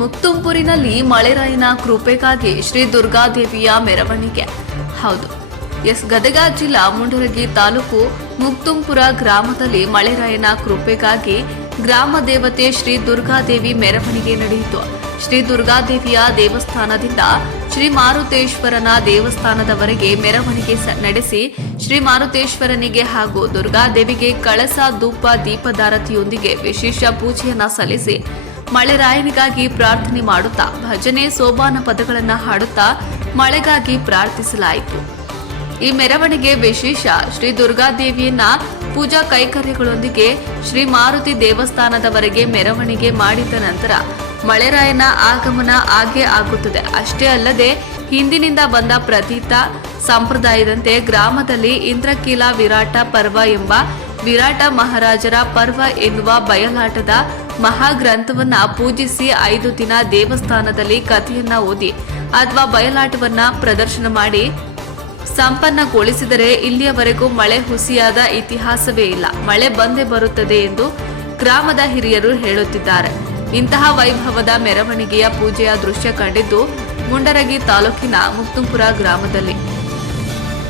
ಮುಕ್ತುಂಪುರಿನಲ್ಲಿ ಮಳೆರಾಯನ ಕೃಪೆಗಾಗಿ ಶ್ರೀ ದುರ್ಗಾದೇವಿಯ ಮೆರವಣಿಗೆ. ಹೌದು, ಎಸ್ ಗದಗ ಜಿಲ್ಲಾ ಮುಂಡರಗಿ ತಾಲೂಕು ಮುಕ್ತುಂಪುರ ಗ್ರಾಮದಲ್ಲಿ ಮಳೆರಾಯನ ಕೃಪೆಗಾಗಿ ಗ್ರಾಮ ದೇವತೆ ಶ್ರೀ ದುರ್ಗಾದೇವಿ ಮೆರವಣಿಗೆ ನಡೆಯಿತು. ಶ್ರೀ ದುರ್ಗಾದೇವಿಯ ದೇವಸ್ಥಾನದಿಂದ ಶ್ರೀ ಮಾರುತೇಶ್ವರನ ದೇವಸ್ಥಾನದವರೆಗೆ ಮೆರವಣಿಗೆ ನಡೆಸಿ ಶ್ರೀ ಮಾರುತೇಶ್ವರನಿಗೆ ಹಾಗೂ ದುರ್ಗಾದೇವಿಗೆ ಕಳಸ ಧೂಪ ದೀಪದಾರತಿಯೊಂದಿಗೆ ವಿಶೇಷ ಪೂಜೆಯನ್ನ ಸಲ್ಲಿಸಿ ಮಳೆರಾಯನಿಗಾಗಿ ಪ್ರಾರ್ಥನೆ ಮಾಡುತ್ತಾ ಭಜನೆ ಸೋಬಾನ ಪದಗಳನ್ನು ಹಾಡುತ್ತಾ ಮಳೆಗಾಗಿ ಪ್ರಾರ್ಥಿಸಲಾಯಿತು. ಈ ಮೆರವಣಿಗೆ ವಿಶೇಷ. ಶ್ರೀ ದುರ್ಗಾದೇವಿಯನ್ನ ಪೂಜಾ ಕೈಕರ್ಯಗಳೊಂದಿಗೆ ಶ್ರೀ ಮಾರುತಿ ದೇವಸ್ಥಾನದವರೆಗೆ ಮೆರವಣಿಗೆ ಮಾಡಿದ ನಂತರ ಮಳೆರಾಯನ ಆಗಮನ ಆಗೇ ಆಗುತ್ತದೆ. ಅಷ್ಟೇ ಅಲ್ಲದೆ ಹಿಂದಿನಿಂದ ಬಂದ ಪ್ರತೀತ ಸಂಪ್ರದಾಯದಂತೆ ಗ್ರಾಮದಲ್ಲಿ ಇಂದ್ರಕೀಲ ವಿರಾಟ ಪರ್ವ ಎಂಬ ವಿರಾಟ ಮಹಾರಾಜರ ಪರ್ವ ಎನ್ನುವ ಬಯಲಾಟದ ಮಹಾಗ್ರಂಥವನ್ನ ಪೂಜಿಸಿ ಐದು ದಿನ ದೇವಸ್ಥಾನದಲ್ಲಿ ಕಥೆಯನ್ನ ಓದಿ ಅಥವಾ ಬಯಲಾಟವನ್ನ ಪ್ರದರ್ಶನ ಮಾಡಿ ಸಂಪನ್ನಗೊಳಿಸಿದರೆ ಇಲ್ಲಿಯವರೆಗೂ ಮಳೆ ಹುಸಿಯಾದ ಇತಿಹಾಸವೇ ಇಲ್ಲ. ಮಳೆ ಬಂದೇ ಬರುತ್ತದೆ ಎಂದು ಗ್ರಾಮದ ಹಿರಿಯರು ಹೇಳುತ್ತಿದ್ದಾರೆ. ಇಂತಹ ವೈಭವದ ಮೆರವಣಿಗೆಯ ಪೂಜೆಯ ದೃಶ್ಯ ಕಂಡಿದ್ದು ಮುಂಡರಗಿ ತಾಲೂಕಿನ ಮುಕ್ತುಂಪುರ ಗ್ರಾಮದಲ್ಲಿ.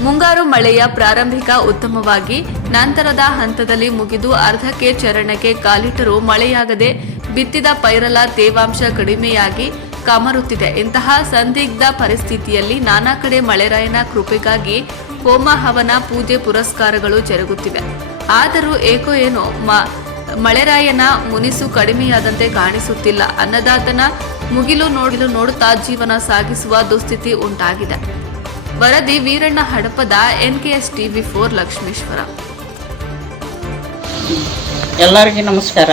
ಮುಂಗಾರು ಮಳೆಯ ಪ್ರಾರಂಭಿಕ ಉತ್ತಮವಾಗಿ ನಂತರದ ಹಂತದಲ್ಲಿ ಮುಗಿದು ಅರ್ಧಕ್ಕೆ ಚರಣಕ್ಕೆ ಕಾಲಿಟ್ಟರೂ ಮಳೆಯಾಗದೆ ಬಿತ್ತಿದ ಪೈರಲ ತೇವಾಂಶ ಕಡಿಮೆಯಾಗಿ ಕಮರುತ್ತಿದೆ. ಇಂತಹ ಸಂದಿಗ್ಧ ಪರಿಸ್ಥಿತಿಯಲ್ಲಿ ನಾನಾ ಕಡೆ ಮಳೆರಾಯನ ಕೃಪೆಗಾಗಿ ಹೋಮ ಹವನ ಪೂಜೆ ಪುರಸ್ಕಾರಗಳು ಜರುಗುತ್ತಿವೆ. ಆದರೂ ಏಕೋ ಏನೋ ಮಳೆರಾಯನ ಮುನಿಸು ಕಡಿಮೆಯಾದಂತೆ ಕಾಣಿಸುತ್ತಿಲ್ಲ. ಅನ್ನದಾತನ ಮುಗಿಲು ನೋಡಲು ನೋಡುತ್ತಾ ಜೀವನ ಸಾಗಿಸುವ ದುಸ್ಥಿತಿ ಉಂಟಾಗಿದೆ. ವರದಿ Veeranna Hadapada N K NKS TV four Lakshmeshwar. ಎಲ್ಲರಿಗೂ ನಮಸ್ಕಾರ.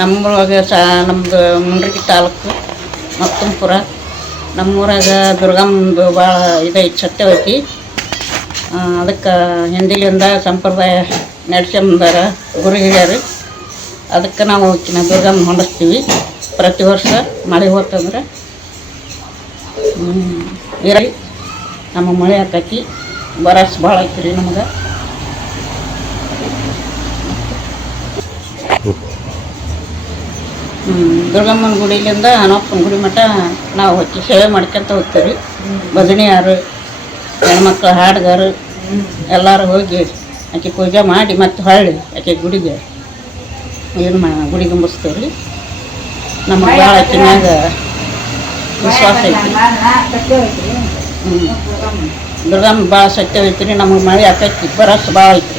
ನಮ್ಮೊಳಗೆ ಸ ನಮ್ಮದು ಮುಂಡ್ರಿಗಿ ತಾಲೂಕು ಮತ್ತಂಪುರ ನಮ್ಮೂರಾಗ ದುರ್ಗಮ್ಮದು ಭಾಳ ಇದೈತಿ, ಸತ್ಯವೈತಿ. ಅದಕ್ಕೆ ಹಿಂದಿಲಿಂದ ಸಂಪ್ರದಾಯ ನಡೆಸ್ಕೊಂಬಂದಾರ ಗುರು ಹಿರಿಯರು. ಅದಕ್ಕೆ ನಾವು ದುರ್ಗಮ್ಮ ಹೊಂಡಿಸ್ತೀವಿ. ಪ್ರತಿ ವರ್ಷ ಮಳೆ ಹೋತಂದ್ರೆ ಇರಲಿ. ನಮ್ಮ ಮಳೆ ಆಕೈತಿ, ಬರಸ್ ಭಾಳ ಐತಿ ರೀ ನಮಗೆ ದುರ್ಗಮ್ಮನ ಗುಡಿಲಿಂದ ಹನಪ್ಪನ ಗುಡಿ ಮಠ ನಾವು ಹೊತ್ತು ಸೇವೆ ಮಾಡ್ಕೊಂತ ಹೋಗ್ತೀವಿ ಭಜನೆಯಾರು, ಹೆಣ್ಮಕ್ಳು, ಹಾಡುಗಾರು, ಎಲ್ಲರೂ ಹೋಗಿ ಆಕೆ ಪೂಜೆ ಮಾಡಿ ಮತ್ತೆ ಹೊಳ್ಳಿ ಆಕೆ ಗುಡಿಗೆ. ಏನು ಮಾ ಗುಡಿ ತುಂಬಿಸ್ತೀವಿ ರೀ ನಮ್ಮ ಭಾಳ ಆಕೆ ಮ್ಯಾಗ ವಿಶ್ವಾಸ ಐತಿ ದುರ್ಗಮ್ಮ ಭಾಳ ಸತ್ಯ ಐತ್ರಿ ನಮಗೆ ಮಳೆ ಆಕೈತಿ ಬರಸ್ ಭಾಳ ಐತಿ